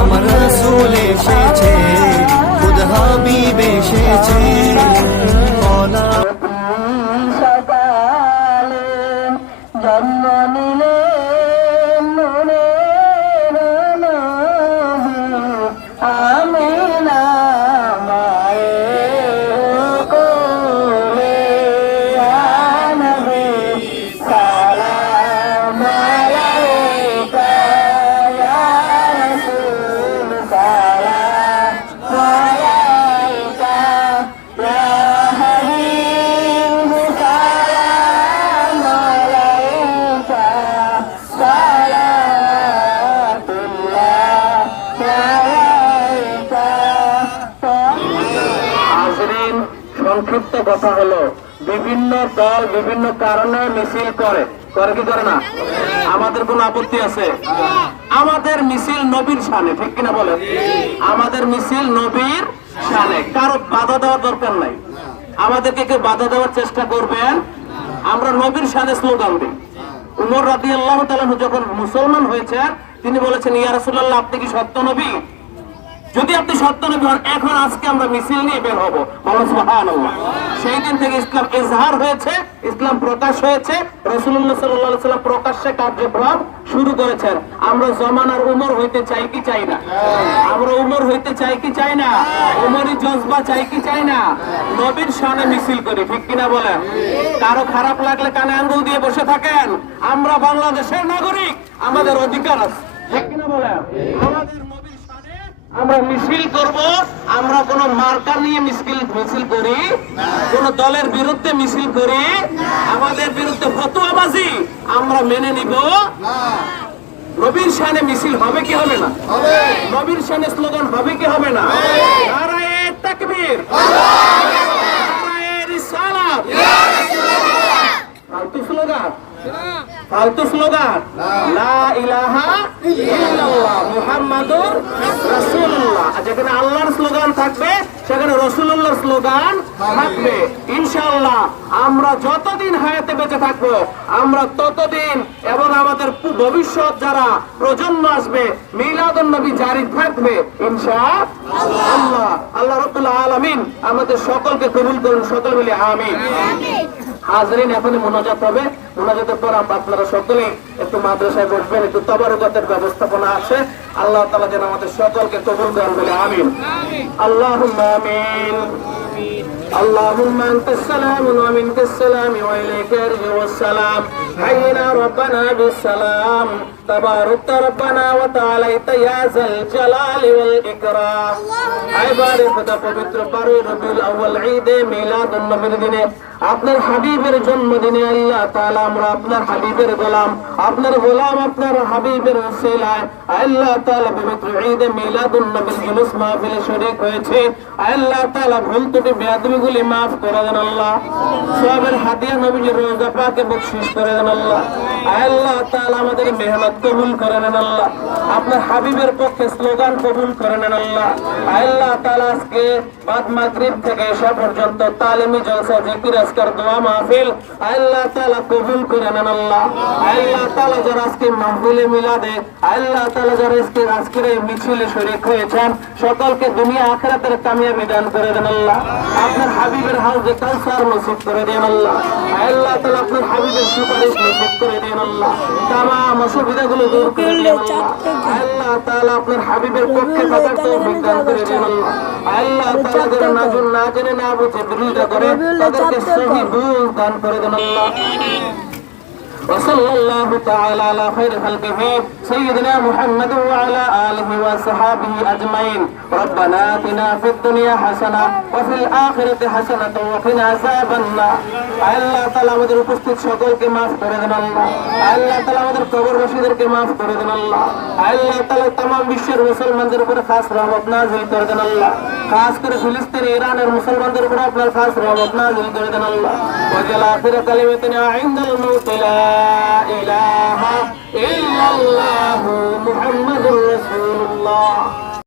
আমার রাসূল এসেছে, খুদ হাবিব এসেছে। সকালে জন্ম নিলেন নূরের নবী আমিনা মায়ের কোলে। ইয়া নবী সালাম আলাইকা, ইয়া রাসূল সালাম আলাইকা, ইয়া হাবিব সালাম আলাইকা, সালাতুল্লাহ আলাইকা। হাজরিন, সংক্ষিপ্ত কথা হলো, বিভিন্ন দল বিভিন্ন কারণে মিছিল করে কি করে না? আমাদের কোন আপত্তি আছে? আমাদের মিছিল নবীর শানে, ঠিক কিনা বলে? আমাদের মিছিল নবীর শানে, কারো বাধা দেওয়ার দরকার নাই। আমাদেরকে কেউ বাধা দেওয়ার চেষ্টা করবেন, আমরা নবীর শানে স্লোগান দিই। উমর রাদিয়াল্লাহু তাআলা যখন মুসলমান হয়েছে, তিনি বলেছেন, ইয়া রাসূলুল্লাহ, আপনি কি সত্য নবী? যদি আপনি সত্য নবী হন, এখন আজকে আমরা মিছিল নিয়ে বের হবো। বলেন সুবহানাল্লাহ। সেই দিন থেকে ইসলাম ইজহার হয়েছে, ইসলাম প্রকাশ হয়েছে। রাসূলুল্লাহ সাল্লাল্লাহু আলাইহি ওয়াসাল্লাম প্রকাশ্যে কার্যক্রম শুরু করেছেন। আমরা জমানার উমর হইতে চাই কি চাই না? আমরা উমর হইতে চাই কি চাই না? উমরি জজবা চাই কি চাই না? নবীর শানে মিছিল করি, ঠিক কিনা বলেন? কারো খারাপ লাগলে কানে আঙ্গুল দিয়ে বসে থাকেন। আমরা বাংলাদেশের নাগরিক, আমাদের অধিকার আছে, ঠিক কিনা বলেন? আমাদের নবীর শানে আমরা মিছিল করব। আমরা কোন মার্কা নিয়ে মিছিল করি, কোন দলের বিরুদ্ধে মিছিল করি, আমাদের বিরুদ্ধে ফতোয়াবাজি আমরা মেনে নিব। নবীর শানে মিছিল হবে কি হবে না? নবীর শানে স্লোগান হবে কি হবে না? নারায়ে তাকবীর, নারায়ে রিসালাত। ফালতু স্লোগান, ফালতু স্লোগান, লা ইলাহা ইল্লাল্লাহ মুহাম্মাদুর রাসূলুল্লাহ। যেখানে আল্লাহর স্লোগান থাকবে, সেখানে রাসূলুল্লাহর স্লোগান থাকবে। ইনশাআল্লাহ আমরা যতদিন হায়াতে বেঁচে থাকবো, আমরা ততদিন, এবং আমাদের ভবিষ্যৎ যারা প্রজন্ম আসবে, মিলাদুন নবী জারি থাকবে ইনশাআল্লাহ। আল্লাহ রাব্বুল আলামিন আমাদের সকলকে কবুল করুন, সকল মিলে আমিন। হাজরিন, এখনই মোনাজাত হবে। মোনাজাতের পর আপনারা সকলেই একটু মাদ্রাসায় বসবেন, একটু তাবারুকাতের ব্যবস্থাপনা আছে। আল্লাহ তাআলা যেন আমাদের সকলকে কবুল করেন বলে আমিন। আল্লাহুম্মা আমিন। اللهم أنت السلام ومنك السلام وإليك يرجع السلام. حينا ربنا بالسلام، تبارك ربنا وتعاليت يا ذا الجلال والإكرام. আইবারে খোদা পবিত্র 12 রবিউল আউয়াল ঈদে মিলাদুন নবীর দিনে, আপনার হাবিবের জন্মদিনে আল্লাহ তাআলা আমরা আপনার হাবিবের গোলাম, আপনার গোলাম আপনার হাবিবের ওসিলায় আল্লাহ তাআলা পবিত্র ঈদে মিলাদুন নবীর জুলুস মাহফিলে শরীক হয়েছে। আল্লাহ তাআলা ভুল ত্রুটি বেয়াদবিগুলি মাফ করে দেন আল্লাহ। সওয়াবের হাদিয়া নবীজির রওজা পাকে বকশিশ করে দেন আল্লাহ। আল্লাহ তাআলা আমাদের মেহনত কবুল করে নেন আল্লাহ। আপনার হাবিবের পক্ষে স্লোগান কবুল করে নেন আল্লাহ। আল্লাহ তাআলা আজকে বাদ মাগরিব থেকে এশা পর্যন্ত তালিমি জলসা, জিকির, আজকার, দোয়া মাহফিল আল্লাহ তাআলা কবুল করে নেন আল্লাহ। আল্লাহ তাআলা যারা আজকে মাহফিলে মিলাদে, আল্লাহ তাআলা যারা আজকের এই মিছিলে শরীক হয়েছেন, সকলকে দুনিয়া আখিরাতের কামিয়াবি দান করে দেন আল্লাহ। আপনার হাবিবের হাউজে কাউসার নসিব করে দেন আল্লাহ। আল্লাহ তাআলা আপনার হাবিবের সুপারিশ নসিব করে দেন আল্লাহ। তামাম অসুবিধাগুলো দূর করে দেন আল্লাহ। আল্লাহ তাআলা আপনার হাবিবের পক্ষে থাকার তৌফিক দান করে দেন আল্লাহ। আল্লাহ তাআলা যারা না জেনে না বুঝে বিরোধিতা করে, তাদেরকে সহি বুঝ দান করে দেন আল্লাহ। وصلى الله تعالى على خير خلقه سيدنا محمد وعلى آله وصحابه أجمعين ربنا آتنا في الدنيا حسنة وفي الآخرة حسنة وقنا عذاب النار আল্লাহ তাআলা আমাদের উপস্থিত সকলকে maaf করে দেন আল্লাহ আল্লাহ তাআলা আমাদের কবরবাসীদেরকে maaf করে দেন আল্লাহ আল্লাহ তাআলা तमाम বিশ্বের মুসলমানদের উপর খাস রহমত নাযিল করে দেন আল্লাহ খাস করে ফিলিস্তিন ইরানের মুসলমানদের উপর আপনার খাস রহমত নাযিল করে দেন আল্লাহ ওয়াজআল আখির কালিমাতিনা ইনদাল মাউত লা ইলাহা